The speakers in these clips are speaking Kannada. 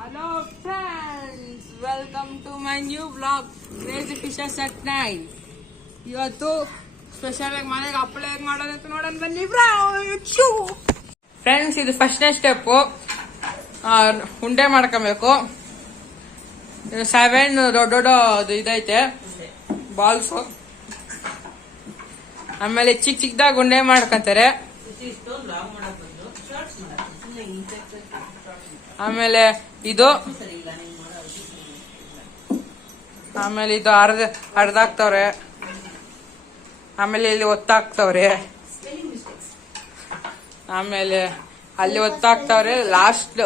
Hello friends, welcome to my new vlog. Crazy Fishes at 9. ಇವತ್ತು ಸ್ಪೆಷಲ್ ಆಗಿ ಮನೆಗೆ ಹಪ್ಪಳ ಹೇಗೆ ಮಾಡೋದು ಅಂತ ನೋಡೋಣ ಬನ್ನಿ ಫ್ರೆಂಡ್ಸ್. ಇದು ಫಸ್ಟ್ನೇ ಸ್ಟೆಪ್, ಉಂಡೆ ಮಾಡ್ಕೊಬೇಕು. 7 ದೊಡ್ಡ ದೊಡ್ಡ ಇದೈತೆ ಬಾಲ್ಸ್. ಆಮೇಲೆ ಚಿಕ್ಕ ಚಿಕ್ಕದಾಗಿ ಉಂಡೆ ಮಾಡ್ಕೊಂತಾರೆ. ಆಮೇಲೆ ಇದು ಅರ್ಧಾಕ್ತವ್ರೆ. ಆಮೇಲೆ ಇಲ್ಲಿ ಒತ್ತಾಕ್ತವ್ರೆ. ಆಮೇಲೆ ಅಲ್ಲಿ ಒತ್ತಾಕ್ತವ್ರೆ. ಲಾಸ್ಟ್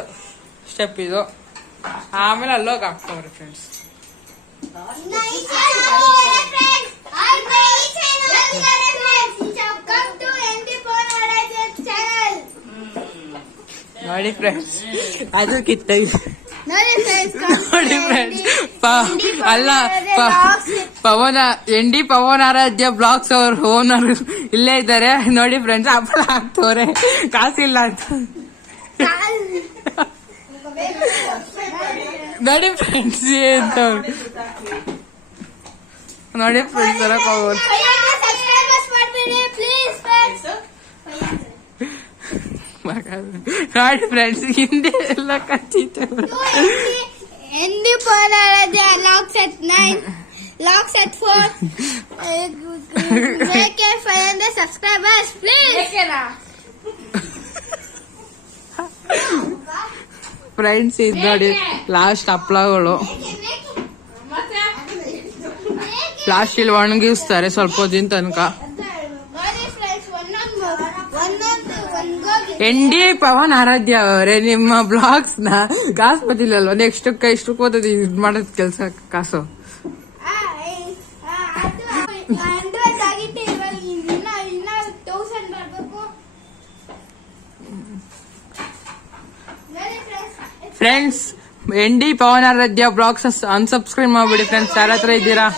ಸ್ಟೆಪ್ ಇದು. ಆಮೇಲೆ ಅಲ್ಲೋಗಿ ಹಾಕ್ತವ್ರೆ ಫ್ರೆಂಡ್ಸ್. ನೋಡಿ ಫ್ರೆಂಡ್ಸ್, ಅದು ಕಿತ್ತ ನೋಡಿ ಫ್ರೆಂಡ್ಸ್. ಅಲ್ಲ, ಪವನ್ ಆರಾಧ್ಯ ಬ್ಲಾಗ್ಸ್ ಅವ್ರ ಓನರ್ ಇಲ್ಲೇ ಇದ್ದಾರೆ. ನೋಡಿ ಫ್ರೆಂಡ್ಸ್, ಹಪ್ಪಳ ಹಾಕ್ತವ್ರೆ. ಕಾಸಿಲ್ಲ ಅಂತ ನೋಡಿ ಫ್ರೆಂಡ್ಸ್. ನೋಡಿ ಫ್ರೆಂಡ್ಸ್, ತರಕ್ ಹೋಗೋದು. ನೋಡಿ ಫ್ರೆಂಡ್ಸ್, ಹಿಂದೆ ಎಲ್ಲ ಕಚ್ಚಿತ್ತು. Locks at 9, locks at 4. Make it 500 subscribers, please. Friends, ಇದು ನೋಡಿ ಲಾಸ್ಟ್ ಹಪ್ಪಳಗಳು. ಲಾಸ್ಟ್ ಇಲ್ಲಿ ಒಣಗಿಸ್ತಾರೆ ಸ್ವಲ್ಪ ದಿನ ತನಕ. ND ಪವನ್ ಆರಾಧ್ಯ ಅವರೇ, ನಿಮ್ಮ ಬ್ಲಾಗ್ಸ್ ನ ಕಾಸು ಬದಿಲ್ಲಲ್ವ? ನೆಕ್ಸ್ಟ್ ಇಷ್ಟಕ್ಕೆ ಓದೋದು ಇದು ಮಾಡೋದ್ ಕೆಲ್ಸ ಕಾಸು. ಫ್ರೆಂಡ್ಸ್, ND ಪವನ್ ಆರಾಧ್ಯ ಬ್ಲಾಗ್ಸ್ ಅನ್ಸಬ್ಸ್ಕ್ರೈಬ್ ಮಾಡ್ಬಿಡಿ ಫ್ರೆಂಡ್ಸ್. ಯಾರ ಹತ್ರ ಇದ್ದೀರಾ?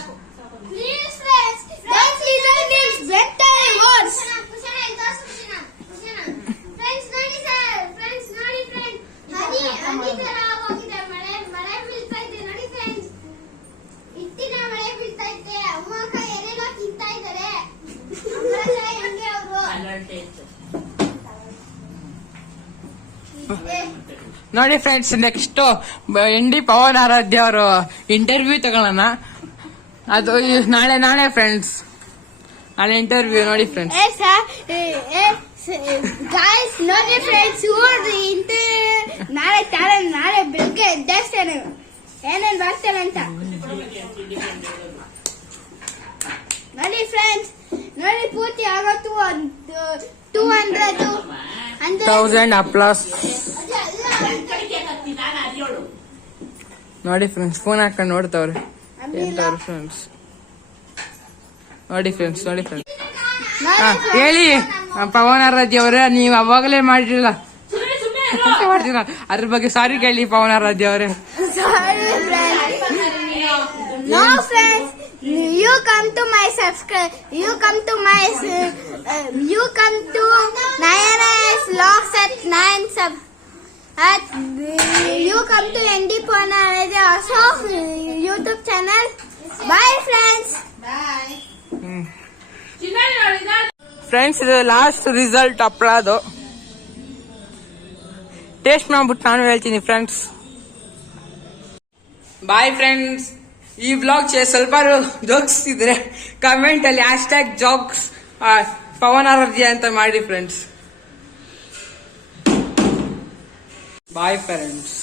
ನೋಡಿ ಫ್ರೆಂಡ್ಸ್, ನೆಕ್ಸ್ಟ್ ND ಪವನ್ ಆರಾಧ್ಯ ಅವರು ಇಂಟರ್ವ್ಯೂ ತಗೊಳ್ಳೋಣ. ಅದು ನಾಳೆ ಫ್ರೆಂಡ್ಸ್, ನಾಳೆ ಇಂಟರ್ವ್ಯೂ. ನೋಡಿ ಫ್ರೆಂಡ್ಸ್, ನೋಡಿ ಫ್ರೆಂಡ್ಸ್, ನಾಳೆ ಬೆಳಗ್ಗೆ ಎದ್ದೇಳ್ತೇನೆ ಏನೇನ್ ಬರ್ತೇನೆ ಅಂತ. ನೋಡಿ ಫ್ರೆಂಡ್ಸ್, ನೋಡಿ ಪೂರ್ತಿ ಆವತ್ತು 200 ಅಪ್ಲಾಸ್. ನೋಡಿ ಫ್ರೆಂಡ್ಸ್, ಫೋನ್ ಹಾಕೊಂಡು ನೋಡ್ತಾವ್ರೆ ಎಂತವ್ರು ಫ್ರೆಂಡ್ಸ್. ನೋಡಿ ಫ್ರೆಂಡ್ಸ್, ಹೇಳಿ ಪವನ್ ಆರಾಧ್ಯ ಅವರೇ, ನೀವು ಅವಾಗಲೇ ಮಾಡಿರಲಿಲ್ಲ ಅದ್ರ ಬಗ್ಗೆ ಸಾರಿ ಕೇಳಿ ಪವನ್ ಆರಾಧ್ಯ ಅವರೇ. No friends, you come to my subscribe. You come to Nayana's Vlogs at 9 sub. You come to ND Pavana Aradhya also YouTube channel. Bye friends. Bye. Friends, ಇದು ಲಾಸ್ಟ್ ರಿಸಲ್ಟ್ ಹಪ್ಪಳದು. ಟೇಸ್ಟ್ ಮಾಡ್ಬಿಟ್ಟು ನಾನು ಹೇಳ್ತೀನಿ ಫ್ರೆಂಡ್ಸ್. Bye friends. ಈ ಬ್ಲಾಗ್ ಸ್ವಲ್ಪ ಜೋಕ್ಸ್ ಇದ್ರೆ ಕಮೆಂಟ್ ಅಲ್ಲಿ #ಜೋಕ್ಸ್ ಪವನ್ ಆರಾಧ್ಯ ಅಂತ ಮಾಡಿ ಫ್ರೆಂಡ್ಸ್. Bye friends.